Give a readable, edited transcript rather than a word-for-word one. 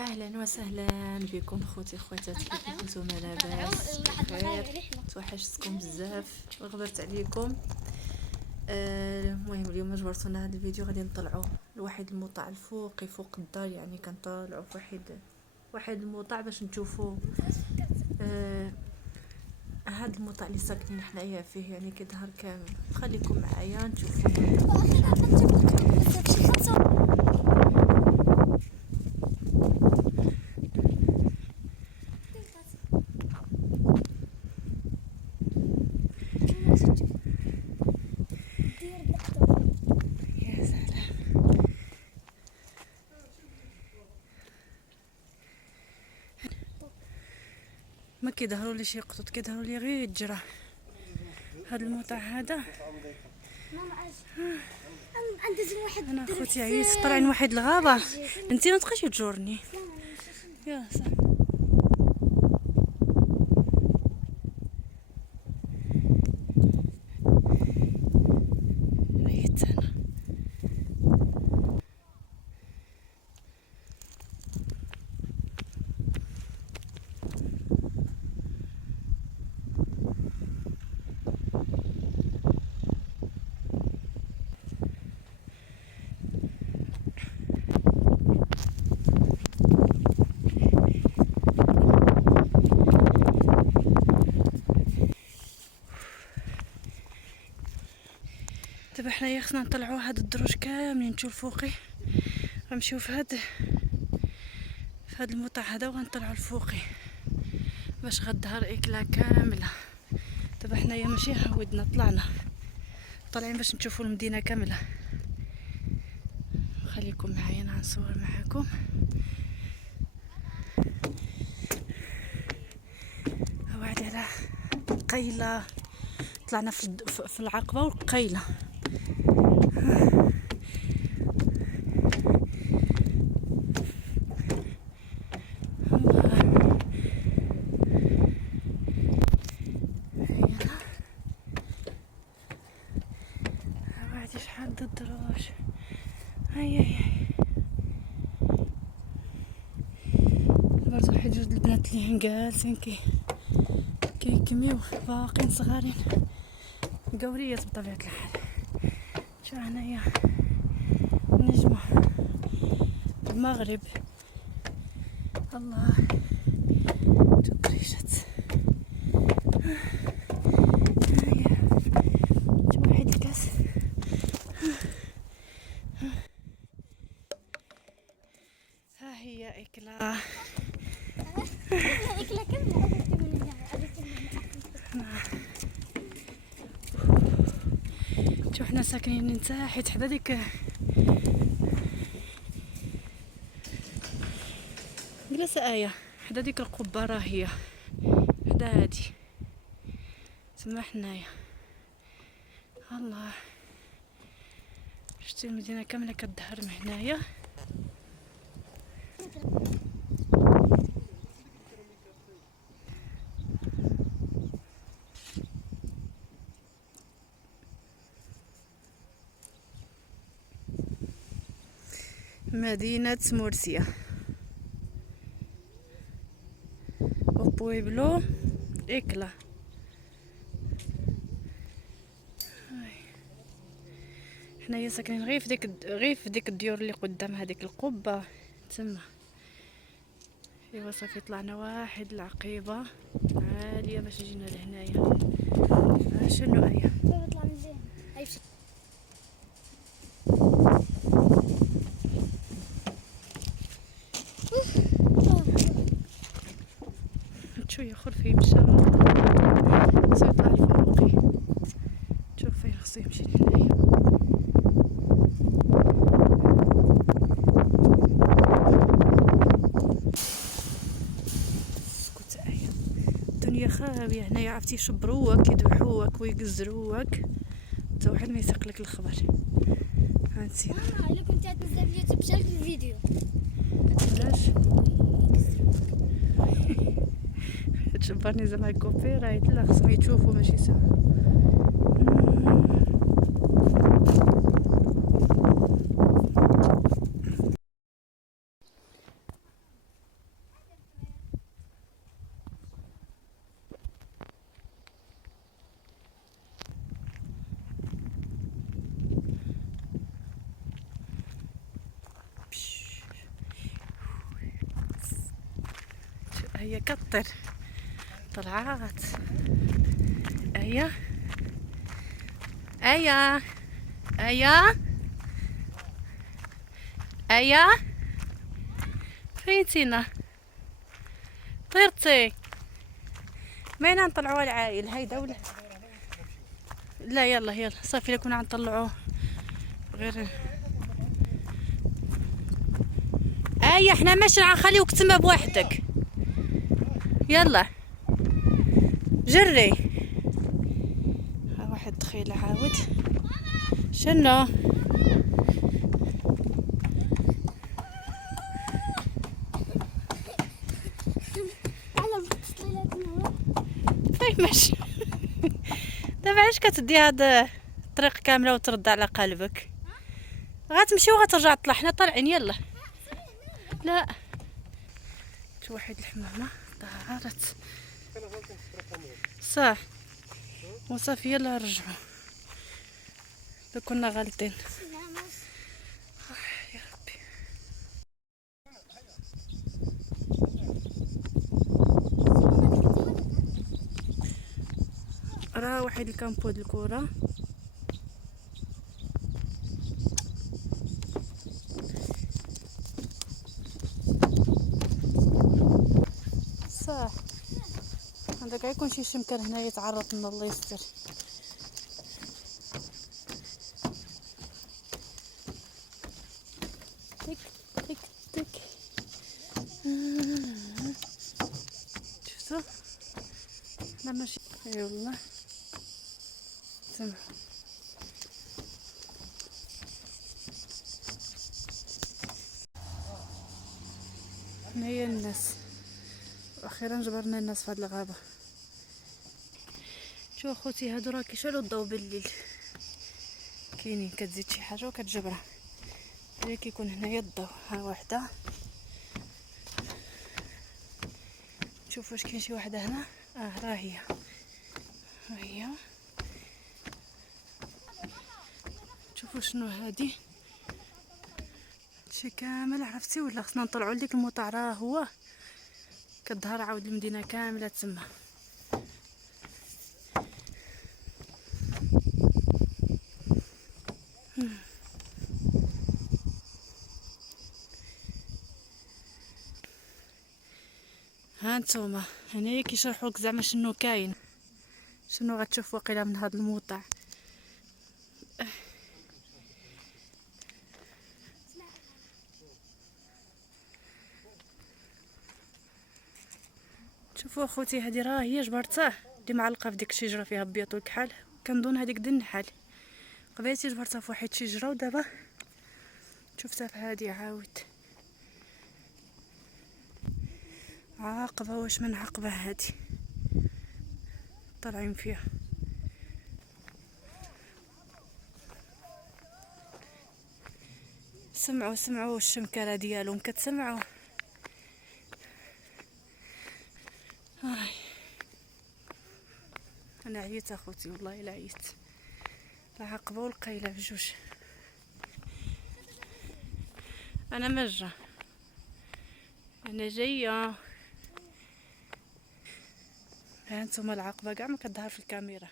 اهلا وسهلا بكم خوتي خواتاتي، كيف نتوما؟ لاباس بخير؟ توحشتكم بزاف وغبرت عليكم. المهم اليوم جبرتونا هذا الفيديو غادي نطلعوا لواحد الموطع الفوقي فوق الدار، يعني كنطلعوا في واحد الموطع باش نشوفوا هذا الموطع اللي ساكنين حنايا فيه، يعني كيظهر كامل. خليكم معايا نشوفوا يا سلام. ما كيظهروا لي شي قطط، كيظهروا لي غير الجرة. هذا الموطع هذا انا خوتي عييت طلعين واحد الغابه. انتي ما تبقاش تجورني يا صاحبي. عييت انا. دابا حنايا خصنا نطلعوا هاد الدروج كاملين نمشيو لفوقي، غنمشيو في هاد الموطع هذا وغنطلعوا لفوقي باش غتظهر اكلا كامله. دابا حنايا ماشي عودنا، طالعين باش نشوفوا المدينه كامله. خليكم معايا نصور معاكم. وعد على قيله، طلعنا في العقبه والقيله. شحال د الدروج. هاي برضو واحد جوج البنات اللي جالسين كيكميو، باقين صغارين قوريات بطبيعة الحال. شو هنايا نجمة المغرب. الله تكريشت. هايا شو واحد الكاس. ها هي إكلا. شو حنا ساكنين تحت حدا ديك، جلس آية حدا ديك القبة، راهي حدا هادي تما حنايا. الله شتي المدينة كاملة كتظهر من هنايا. مدينة مرسيا وبويبلو إكلا. حنايا ساكنين غير في ديك الديور اللي قدام هذيك القبة تما. ايوا صافي طلعنا واحد العقيبة عالية باش جينا لهنايا. شنو هي؟ شويه اخر فيه مشى خصو يطلع لفوقي. شوف فين خصو يمشي لهنايا. اسكت ايه، الدنيا خاويه هنايا. عرفتي يشبروك يذبحوك ويقزروك حتى واحد ما يسيقلك الخبر. هانتي ماما على كنت تنزل في يوتيوب شارك الفيديو. علاش تجبرني زعما كوبي رايت؟ لا خصهم يشوفوا ماشي يسمعوا. هي كطر طلعات. ايا ايا ايا ايا فينتينا طيرتي. مين نطلعوها العائل هاي دولة. لا يلا يلا صافي لكنا نطلعوه غير. اي احنا ماشي نخليوك تما بوحدك. يلا جري. ها واحد دخيل عاود. شنو على بتصليلات الهواء. طيب ماشي. دابا علاش كتدي هاد الطريق كامله وترد على قلبك. غتمشي وغترجع تطلع حنا طالعين يلا. لا شو واحد الحمامه طارت صح وصافي يلا رجعوا. لو كنا غالطين يا ربي. راه واحد الكامبو د الكره. صح هذاك غيكون شي شمكان هنا يتعرض لنا الله يستر. تك تك تك. شفتو لا ماشي اي والله سمع. هنا هي الناس واخيرا جبرنا الناس في هاد الغابه. شو اخوتي هادو راه كيشعلوا الضو بالليل كاينين كتزيد شي حاجه وكتجبرها. هي كيكون هنايا الضو. ها وحده شوف واش كاين شي وحده هنا. راه هي ها هي. شوفوا شنو هادي شي كامل عرفتي ولا خصنا نطلعوا لديك الموطع. راه هو كظهر عاود المدينه كامله تما. ها نتوما هنايا كيشرحوا لك زعما شنو كاين شنو غتشوف واقيلا من هذا الموطع. شوفوا اخوتي هذه راه هي جبرتها اللي معلقه في ديك الشجره فيها بيض والكحل. كنظن هذيك د النحل. قبيلتي جبرتها في واحد الشجره ودابا شفتها في هذه عاود. عاقبه واش من عقبه هذه طالعين فيها. سمعوا الشمكره ديالهم كتسمعوا. انا عييت اخوتي والله الا عييت. العقبه والقيله بجوج. انا مجه انا جايه. ها انتم العقبه كاع ما كتظهر في الكاميرا.